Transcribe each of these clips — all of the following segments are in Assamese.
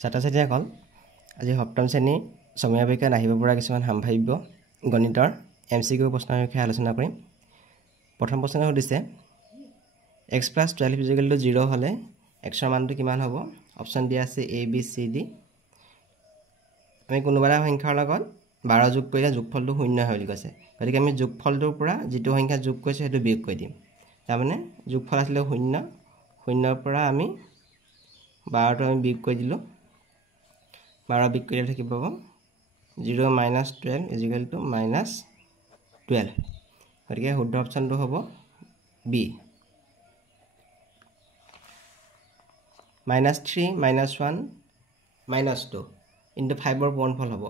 ছাত্ৰ-ছাত্ৰীসকল আজি সপ্তম শ্ৰেণীৰ সময় বিজ্ঞান আহিব পৰা কিছুমান সম্ভাৱ্য গণিতৰ MCQ প্ৰশ্নৰ বিষয়ে আলোচনা কৰিম। প্ৰথম প্ৰশ্ন সুধিছে x + 12 = 0 হলে x ৰ মানটো কিমান হ'ব? অপচন দিয়া আছে A B C D। আমি কোনোবা এটা সংখ্যাৰ লগত 12 যোগ কৰিলে যোগফলটো 0 হয় বুলি কৈছে। গতিকে আমি যোগফলটোৰ পৰা যিটো সংখ্যা যোগ কৰিছে সেইটো বিয়োগ কৰি দিম। তাৰমানে যোগফল আছিল 0, 0ৰ পৰা আমি 12টো আমি বিয়োগ কৰি দিলোঁ। 12 বিয়োগ কৰিলে থাকিব 0 - 12 = -12। গতিকে শুদ্ধ অপচনটো হ'ব B। -3 - 1 -2 ইনটু 5ৰ পূৰণফল হ'ব।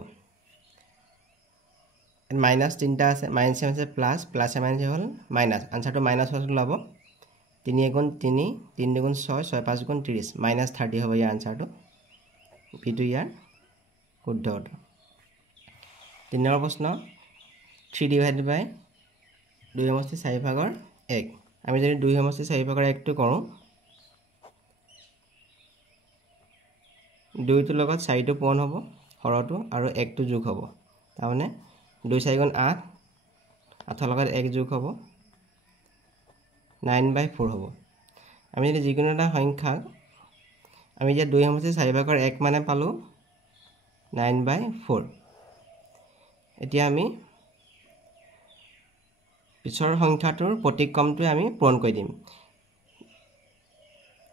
মাইনাছ তিনিটা আছে, মাইনাছ আছে প্লাছ, প্লাছে মাইনাছে হ'ল মাইনাছ। আনচাৰটো মাইনাছ হোৱাটো ওলাব। 3 × 3, 3 × 6, 6 × 5 = 30, -30 হ'ব ইয়াৰ আনচাৰটো। ভিটো ইয়াৰ শুদ্ধ উত্তৰ। 3 নম্বৰ প্ৰশ্ন 3 / 2/4 আমি যদি 2/4 টো কৰোঁ, 2টোৰ লগত 4টো পূৰণ হ'ব হৰটো আৰু 1টো যোগ হ'ব। তাৰমানে 2 × 4 = 8, 8ৰ লগত 1 যোগ হ'ব 9/4 হ'ব। আমি যদি যিকোনো এটা সংখ্যাক আমি এতিয়া 2/4 মানে পালোঁ 9/4। এতিয়া আমি পিছৰ সংখ্যাটোৰ প্ৰতিক্ৰমটোৱে আমি পূৰণ কৰি দিম।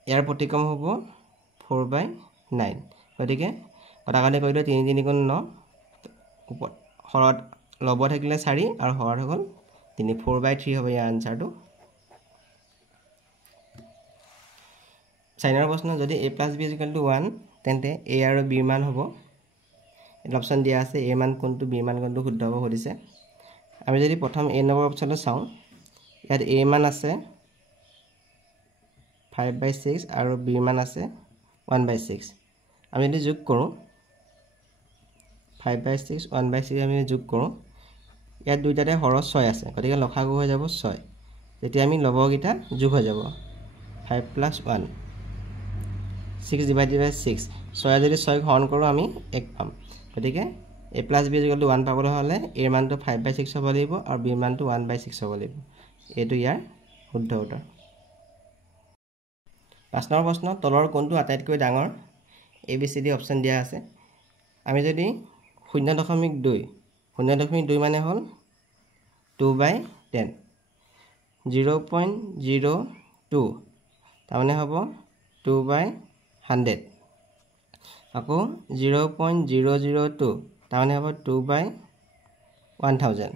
ইয়াৰ প্ৰতিক্ৰম হ'ব 4/9। গতিকে কটাকটি কৰিলে 3 × 3 = 9, হৰত লব থাকিলে 4 আৰু হৰত হৈ গ'ল 3, 4/3 হ'ব ইয়াৰ আনচাৰটো। 4 নম্বৰ প্ৰশ্ন যদি A + B = 1 তেন্তে A আৰু B ৰ মান হ'ব। এটা অপচন দিয়া আছে A মান কোনটো, B মান কোনটো, শুদ্ধ হ'ব সুধিছে। আমি যদি প্ৰথম A নম্বৰ অপচনটো চাওঁ, ইয়াত A মান আছে 5/6 আৰু B মান আছে 1/6। আমি যদি যোগ কৰোঁ 5/6, 1/6 আমি যোগ কৰোঁ, ইয়াত দুইটাতে হৰত 6 আছে। গতিকে লসাগু হৈ যাব 6। তেতিয়া আমি লবকেইটা যোগ হৈ যাব 5 + 1, 6 / 6। 6 যদি 6ক হৰণ কৰোঁ আমি 1 পাম। গতিকে A + B = 1 পাবলৈ হ'লে A ৰ মানটো 5/6 হ'ব লাগিব আৰু B ৰ মানটো 1/6 হ'ব লাগিব। এইটো ইয়াৰ শুদ্ধ উত্তৰ। 5 নম্বৰ প্ৰশ্ন তলৰ কোনটো আটাইতকৈ ডাঙৰ? A B C D option দিয়া আছে। আমি যদি 0.2 মানে হ'ল 2/10, 0.02 তাৰমানে হ'ব 2/100, আকৌ 0.002 তাৰমানে হ'ব 2/1000,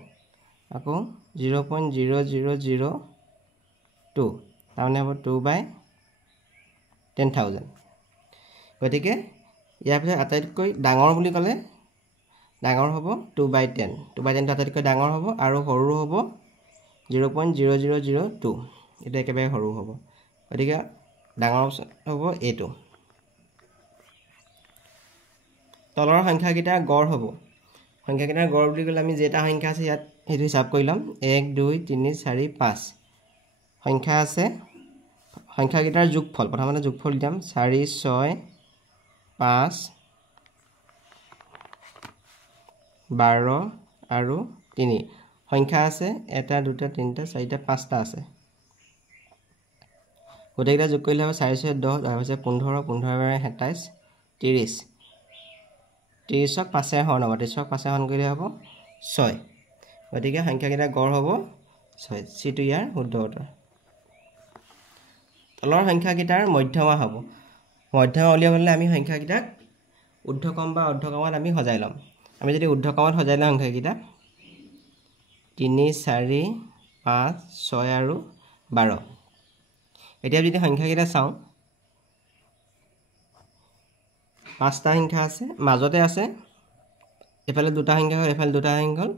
আকৌ 0.0002 তাৰমানে হ'ব 2/10,000। গতিকে ইয়াৰ পিছত আটাইতকৈ ডাঙৰ বুলি ক'লে ডাঙৰ হ'ব 2/10। 2/10টো আটাইতকৈ ডাঙৰ হ'ব আৰু সৰু হ'ব 0.0002। এইটো একেবাৰে সৰু হ'ব। গতিকে ডাঙৰ অপচন হ'ব এইটো। তলৰ সংখ্যাকেইটাৰ গড় হ'ব। সংখ্যাকেইটাৰ গড় বুলি ক'লে আমি যেটা সংখ্যা আছে ইয়াত সেইটো হিচাপ কৰি ল'ম। 1 2 3 4 5 সংখ্যা আছে। সংখ্যাকেইটাৰ যোগফল প্ৰথমতে যোগফল দিম 4 6 5 12 আৰু 3 সংখ্যা আছে 1 2 3 4 5টা আছে। গোটেইকেইটা যোগ কৰিলে হ'ব 4 6 10, 15 15 27 30। 30ক 5 হৰণ হ'ব, 30ক 5 হৰণ কৰিলে হ'ব 6। গতিকে সংখ্যাকেইটাৰ গড় হ'ব 6। চিটো ইয়াৰ শুদ্ধ উত্তৰ। তলৰ সংখ্যাকেইটাৰ মধ্যমা হ'ব। মধ্যমা উলিয়াবলৈ আমি সংখ্যাকেইটাক ঊৰ্ধ্বক্ৰম বা অৰ্ধক্ৰমত আমি সজাই ল'ম। আমি যদি ঊৰ্ধ্বক্ৰমত সজাই লওঁ সংখ্যাকেইটা 3 4 5 6 আৰু 12। এতিয়া যদি সংখ্যাকেইটা চাওঁ 5টা সংখ্যা আছে, মাজতে আছে এফালে 2টা সংখ্যা হ'ল, এফালে 2টা সংখ্যা হ'ল,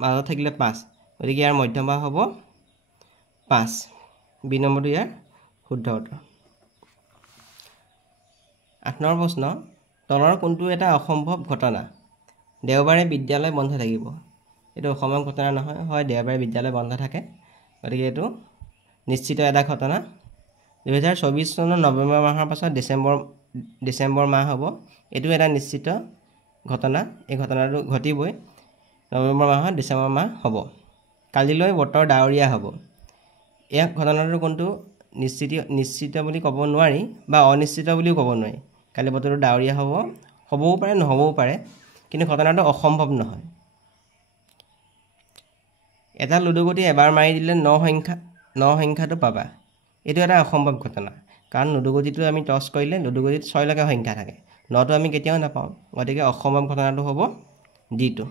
মাজত থাকিলে 5। গতিকে ইয়াৰ মধ্যমা হ'ব 5। বি নম্বৰটো ইয়াৰ শুদ্ধ উত্তৰ। 8 নম্বৰ প্ৰশ্ন তলৰ কোনটো এটা অসম্ভৱ ঘটনা? দেওবাৰে বিদ্যালয় বন্ধ থাকিব। এইটো অসম্ভৱ ঘটনা নহয়, হয় দেওবাৰে বিদ্যালয় বন্ধ থাকে। গতিকে এইটো নিশ্চিত এটা ঘটনা। 2024 চনৰ নৱেম্বৰ মাহৰ পাছত ডিসেম্বৰ মাহ হ'ব এটো এটা নিশ্চিত ঘটনা এই ঘটনাটো ঘটিবই নৱেম্বৰ মাহত ডিসেম্বৰ মাহ হ'ব কালিলৈ বতৰ ডাৱৰীয়া হ'ব এই ঘটনাটো কোনটো নিশ্চিত বুলি ক'ব নোৱাৰি বা অনিশ্চিত বুলিও ক'ব নোৱাৰি কালি বতৰটো ডাৱৰীয়া হ'বও পাৰে নহ'বও পাৰে কিন্তু ঘটনাটো অসম্ভৱ নহয় এটা লুডুগুটি এবাৰ মাৰি দিলে 9 সংখ্যাটো পাবা এটো এটা অসম্ভৱ ঘটনা কাৰণ লুডুগুটিটো আমি টছ কৰিলে লুডুগুটিত 6 লৈকে সংখ্যা থাকে 9টো আমি কেতিয়াও নাপাওঁ গতিকে অসম্ভৱ ঘটনাটো হ'ব ডিটো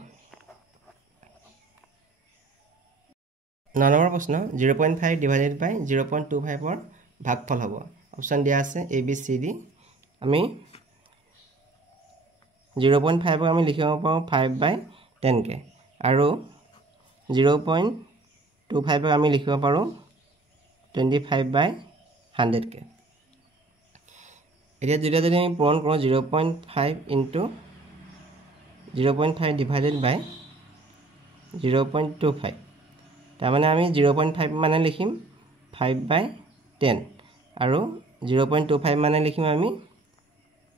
9 নম্বৰ প্ৰশ্ন 0.5 ডিভাইডেড বাই 0.25 ৰ ভাগফল হ'ব অপচন দিয়া আছে এ বি সি ডি আমি 0.5 ক আমি লিখিব পাৰোঁ 5/10 কে আৰু 0.25 ক আমি লিখিব পাৰোঁ 25/100 কে এতিয়া যদি আমি পূৰণ কৰোঁ 0.5 ইনটু 0.5 ডিভাইডেড বাই 0.25 তাৰমানে আমি 0.5 মানে লিখিম 5/10 আৰু 0.25 মানে লিখিম আমি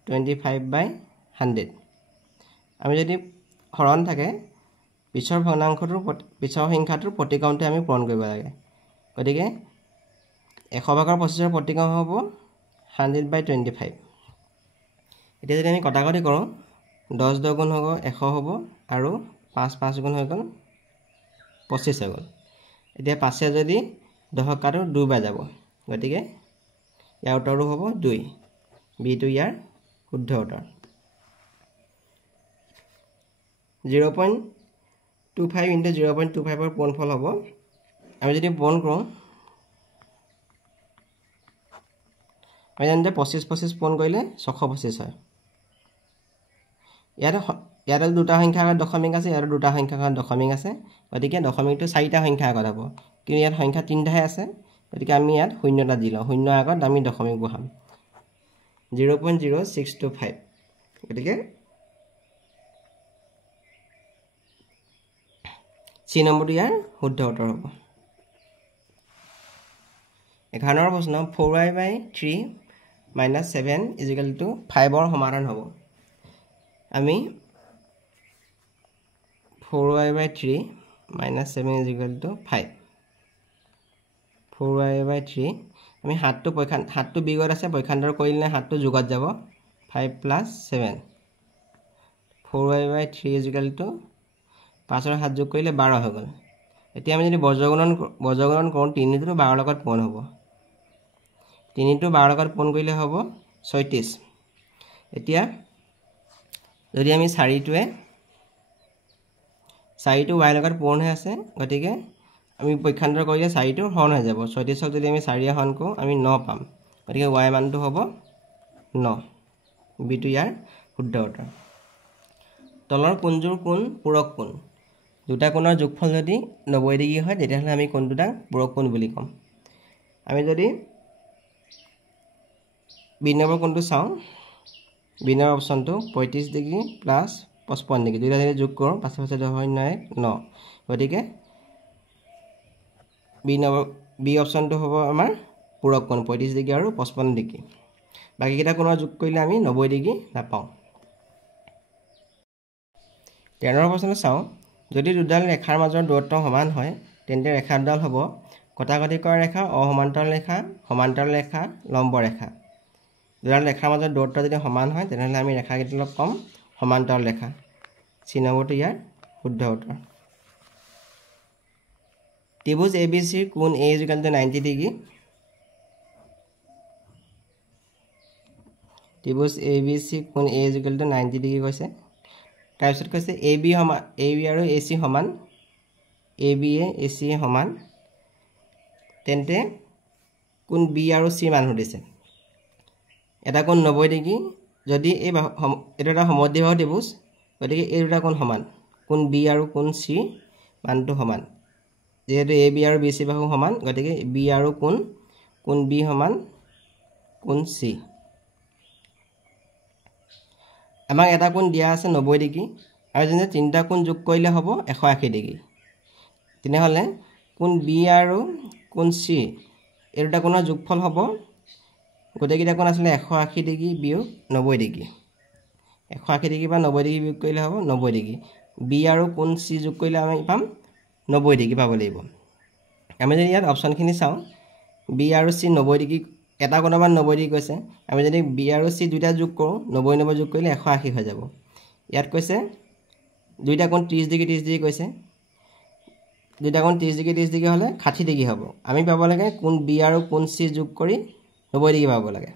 25/100 আমি যদি হৰণ থাকে পিছৰ সংখ্যাটোৰ প্ৰতিক্ৰমটো আমি পূৰণ কৰিব লাগে গতিকে 100/25 ৰ প্ৰতিক্ৰম হ'ব 100/25 এতিয়া যদি আমি কটাকটি কৰোঁ 10 10 গুণ হ'ব 100 হ'ব আৰু 5 5 গুণ হৈ গ'ল 25 হৈ গ'ল এতিয়া 5 যদি 10 কাটো 2 বাই যাব গতিকে ইয়াৰ উত্তৰটো হ'ব 2 বিটো ইয়াৰ শুদ্ধ উত্তৰ 0.25 ইনটু 0.25 ৰ পূৰণফল হ'ব আমি যদি পূৰণ কৰোঁ আমি জানো 25 পূৰণ কৰিলে 625 হয় ইয়াত দুটা সংখ্যা আগত দশমিক আছে ইয়াত দুটা সংখ্যা আগত দশমিক আছে গতিকে দশমিকটো চাৰিটা সংখ্যা আগত হ'ব কিন্তু ইয়াত সংখ্যা তিনিটাহে আছে গতিকে আমি ইয়াত শূন্যটা দি লওঁ শূন্য আগত আমি দশমিক বহাম 0.0625 গতিকে সি নম্বৰটো ইয়াৰ শুদ্ধ উত্তৰ হ'ব 11 নম্বৰ প্ৰশ্ন 4y/3 - 7 = 5 ৰ সমাধান হ'ব আমি 4y/3 - 7 = 5 4y/3 আমি 7টো বিগত আছে পক্ষান্তৰ কৰিলে 7টো যোগত যাব 5 + 7 4y/3 = 5 আৰু 7 যোগ কৰিলে 12 হৈ গ'ল এতিয়া আমি যদি বৰ্গগুণন কৰোঁ 3টো 12 লগত পূৰণ হ'ব 3টো 12 লগত পূৰণ কৰিলে হ'ব 36 এতিয়া যদি আমি 4টো y লগত পূৰণ হৈ আছে গতিকে আমি পক্ষান্তৰ কৰিলে 4টো হৰণ হৈ যাব 36ক যদি আমি 4 হৰণ কৰোঁ আমি 9 পাম গতিকে y মানটো হ'ব 9 বিটো ইয়াৰ শুদ্ধ উত্তৰ তলৰ কোনযোৰ কোণ পূৰক কোণ দুটা কোণৰ যোগফল যদি 90 ডিগ্ৰী হয় তেতিয়াহ'লে আমি কোন দুটা পূৰক কোণ বুলি ক'ম আমি যদি বি নম্বৰ কোণটো চাওঁ বি নম্বৰ অপচনটো 35 ডিগ্ৰী প্লাছ 55 ডিগ্ৰী দুটা যদি যোগ কৰোঁ 5 5 10 হয় 9 গতিকে বি অপচনটো হ'ব আমাৰ পূৰক কোণ 35 ডিগ্ৰী আৰু 55 ডিগ্ৰী বাকীকেইটা কোণৰ যোগ কৰিলে আমি 90 ডিগ্ৰী নাপাওঁ 13 নম্বৰ প্ৰশ্নটো চাওঁ যদি দুডাল ৰেখাৰ মাজৰ দূৰত্ব সমান হয় তেন্তে ৰেখা দুডাল হ'ব কটাকটি কৰা ৰেখা অসমান্তৰাল ৰেখা সমান্তৰাল ৰেখা লম্ব ৰেখা দুডাল ৰেখাৰ মাজৰ দূৰত্ব যদি সমান হয় তেনেহ'লে আমি ৰেখাকেইডালক ক'ম সমান্তৰাল ৰেখা চি নম্বৰটো ইয়াৰ শুদ্ধ উত্তৰ ত্ৰিভুজ ABC ৰ কোণ A = 90 ডিগ্ৰী ত্ৰিভুজ ABC কোণ A = 90 ডিগ্ৰী কৈছে তাৰপিছত কৈছে AB আৰু AC সমান AB AC সমান তেন্তে কোণ B আৰু C মান সুধিছে এটা কোণ 90 ডিগ্ৰী যদি এইটো এটা সমদ্বিবাহু ত্ৰিভুজ গতিকে এই দুটা কোণ সমান কোণ B আৰু কোণ C মানটো সমান যেহেতু AB আৰু BC বাহু সমান গতিকে B আৰু কোণ B সমান কোণ C আমাক এটা কোণ দিয়া আছে 90 ডিগ্ৰী আৰু যেনে তিনিটা কোণ যোগ কৰিলে হ'ব 180 ডিগ্ৰী তেনেহ'লে কোণ B আৰু কোণ C এই দুটা কোণৰ যোগফল হ'ব গোটেইকেইটা কোণ আছিলে 180 ডিগ্ৰী বিয়োগ 90 ডিগ্ৰী 180 ডিগ্ৰী বা 90 ডিগ্ৰী বিয়োগ কৰিলে হ'ব 90 ডিগ্ৰী বি আৰু কোণ চি যোগ কৰিলে আমি পাম 90 ডিগ্ৰী পাব লাগিব আমি যদি ইয়াত অপচনখিনি চাওঁ বি আৰু চি 90 ডিগ্ৰী এটা কোণৰ পৰা 90 ডিগ্ৰী কৈছে আমি যদি বি আৰু চি দুইটা যোগ কৰোঁ 90 90 যোগ কৰিলে 180 হৈ যাব ইয়াত কৈছে দুইটা কোণ 30 ডিগ্ৰী কৈছে দুইটা কোণ 30 ডিগ্ৰী হ'লে 60 ডিগ্ৰী হ'ব আমি পাব লাগে কোণ বি আৰু কোণ চি যোগ কৰি 90 ডিগ্ৰী পাব লাগে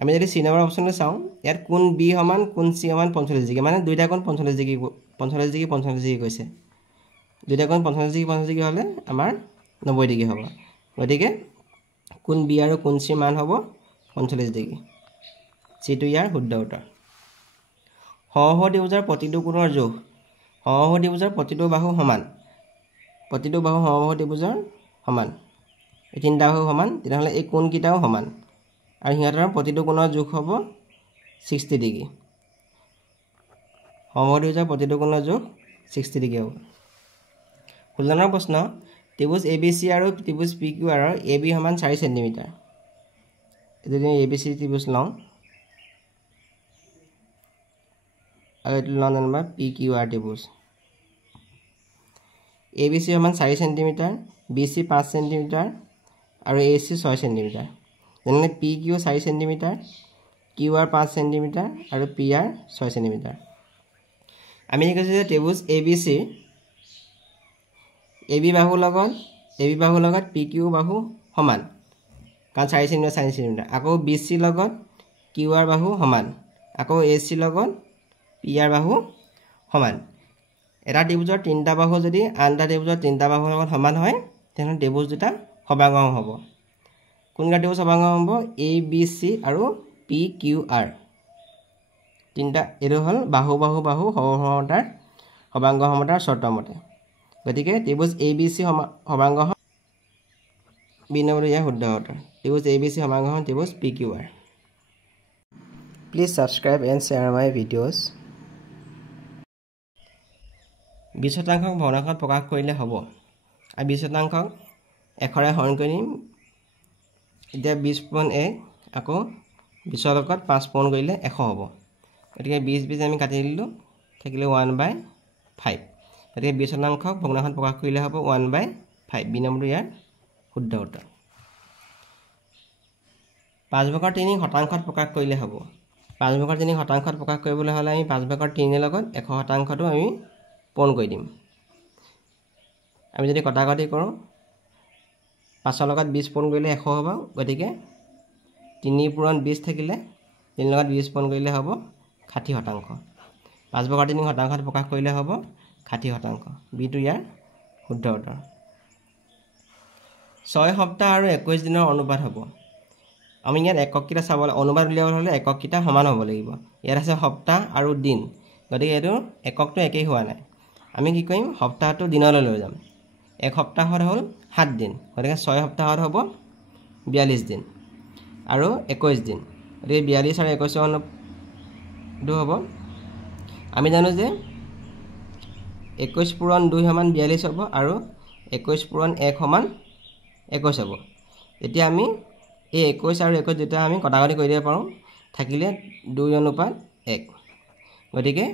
আমি যদি চি নম্বৰ অপচনটো চাওঁ ইয়াত কোণ বি সমান কোণ চি সমান 45 ডিগ্ৰী মানে দুইটা কোণ 45 ডিগ্ৰী কৈছে দুইটা কোণ 45 ডিগ্ৰী হ'লে আমাৰ 90 ডিগ্ৰী হ'ব গতিকে কোণ বি আৰু কোণ চি মান হ'ব 45 ডিগ্ৰী চিটো ইয়াৰ শুদ্ধ উত্তৰ সহঃ ত্ৰিভুজৰ প্ৰতিটো কোণৰ জোখ সহঃ ত্ৰিভুজৰ প্ৰতিটো বাহু সমান প্ৰতিটো বাহু সহঃ ত্ৰিভুজৰ সমান এই তিনিটা বাহু সমান তেতিয়াহ'লে এই কোণকেইটাও সমান আৰু সিহঁতৰ প্ৰতিটো কোণৰ জোখ হ'ব 60 ডিগ্ৰী সহঃ ত্ৰিভুজৰ প্ৰতিটো কোণৰ জোখ 60 ডিগ্ৰী হ'ব 16 নম্বৰ প্ৰশ্ন ত্ৰিভুজ ABC আৰু ত্ৰিভুজ PQR AB সমান 4 সেন্টিমিটাৰ যদি ABC ত্ৰিভুজ লওঁ আৰু এটো লওঁ নাম্বাৰ PQR ত্ৰিভুজ ABC সমান 4 সেন্টিমিটাৰ BC 5 সেন্টিমিটাৰ আৰু AC 6 সেন্টিমিটাৰ যেনে PQ 4 সেন্টিমিটাৰ QR 5 সেন্টিমিটাৰ আৰু PR 6 সেন্টিমিটাৰ আমি কৈছো যে ত্ৰিভুজ ABC AB বাহুৰ লগত PQ বাহু সমান কাৰণ 4 সেন্টিমিটাৰ আকৌ BC লগত QR বাহু সমান আকৌ AC লগত PR বাহু সমান এটা ত্ৰিভুজৰ তিনিটা বাহু যদি আনটা ত্ৰিভুজৰ তিনিটা বাহুৰ লগত সমান হয় তেনে ত্ৰিভুজ দুটা সমাগম হ'ব কোনটা ত্ৰিভুজ সমাগম হ'ব ABC আৰু PQR তিনিটা এটো হল বাহু সমতাৰ সমাগম সমতাৰ শৰ্ত মতে গতিকে ত্ৰিভুজ ABC সমাগম বিনম্ৰ ইয়াৰ শুদ্ধ উত্তৰ ত্ৰিভুজ ABC সমাগম ত্ৰিভুজ PQR Please subscribe and share my videos 20 শতাংশক ভগ্নাংশত প্ৰকাশ কৰিলে হ'ব আৰু 20 শতাংশক এখৰে হৰণ কৰিম এতিয়া 20 পূৰণ 1 আকৌ 20 লগত 5 পূৰণ কৰিলে 100 হ'ব গতিকে 20 আমি কাটি দিলো থাকিলে 1/5 গতিকে 20 শতাংশক ভগ্নাংশত প্ৰকাশ কৰিলে হ'ব 1/5 বি নম্বৰ ইয়াৰ শুদ্ধ উত্তৰ 5/3 শতাংশত প্ৰকাশ কৰিলে হ'ব 5/3 শতাংশত প্ৰকাশ কৰিবলৈ হ'লে আমি 5/3 লগত 100 শতাংশটো আমি পূৰণ কৰি দিম আমি যদি কটাকটি কৰোঁ 5 লগত 20 পূৰণ কৰিলে 100 হ'ব গতিকে 3 পূৰণ 20 থাকিলে 3 লগত 20 পূৰণ কৰিলে হ'ব 60 শতাংশ 5/3 শতাংশত প্ৰকাশ কৰিলে হ'ব 60 শতাংশ বিটো ইয়াৰ শুদ্ধ উত্তৰ 6 সপ্তাহ আৰু 21 দিনৰ অনুপাত হ'ব আমি ইয়াত একককিটা চাব অনুপাত উলিয়াব হ'লে একককিটা সমান হ'ব লাগিব ইয়াত আছে সপ্তাহ আৰু দিন গতিকে এটো এককটো একেই হোৱা নাই আমি কি কৰিম সপ্তাহটো দিনলৈ লৈ যাম এক সপ্তাহত হ'ল 7 দিন গতিকে 6 সপ্তাহত হ'ব 42 দিন আৰু 21 দিন গতিকে 42 আৰু 21 টো হ'ব আমি জানো যে 21 পূৰণ 2 সমান 42 হ'ব আৰু 21 পূৰণ 1 সমান 21 হ'ব এতিয়া আমি এই 21 আৰু 21 দুটা আমি কটাকটি কৰি দিব পাৰোঁ থাকিলে 2:1 গতিকে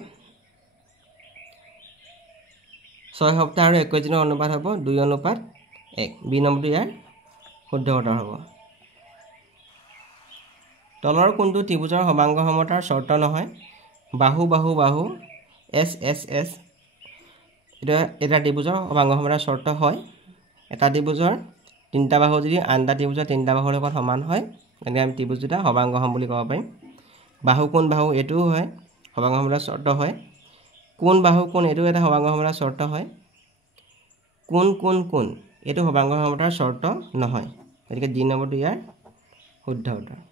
6 সপ্তাহ আৰু 21 দিনৰ অনুপাত হ'ব 2:1 বি নম্বৰটো ইয়াৰ শুদ্ধ উত্তৰ হ'ব তলৰ কোনটো ত্ৰিভুজৰ সমাংগ সমতাৰ শৰ্ত নহয় বাহু SSS এটা ত্ৰিভুজৰ সমাংগ সমতাৰ শৰ্ত হয় এটা ত্ৰিভুজৰ তিনিটা বাহু যদি আনটা ত্ৰিভুজৰ তিনিটা বাহুৰ লগত সমান হয় তেনে আমি ত্ৰিভুজ দুটা সমাংগ সম বুলি ক'ব পাৰিম বাহু কোণ বাহু এটোও হয় সমাংগ সমতাৰ শৰ্ত হয় কোণ বাহু কোণ এটো এটা সমাংগ সমতাৰ শৰ্ত হয় কোণ এটো সমাংগ সমতাৰ শৰ্ত নহয় গতিকে ডি নম্বৰটো ইয়াৰ শুদ্ধ উত্তৰ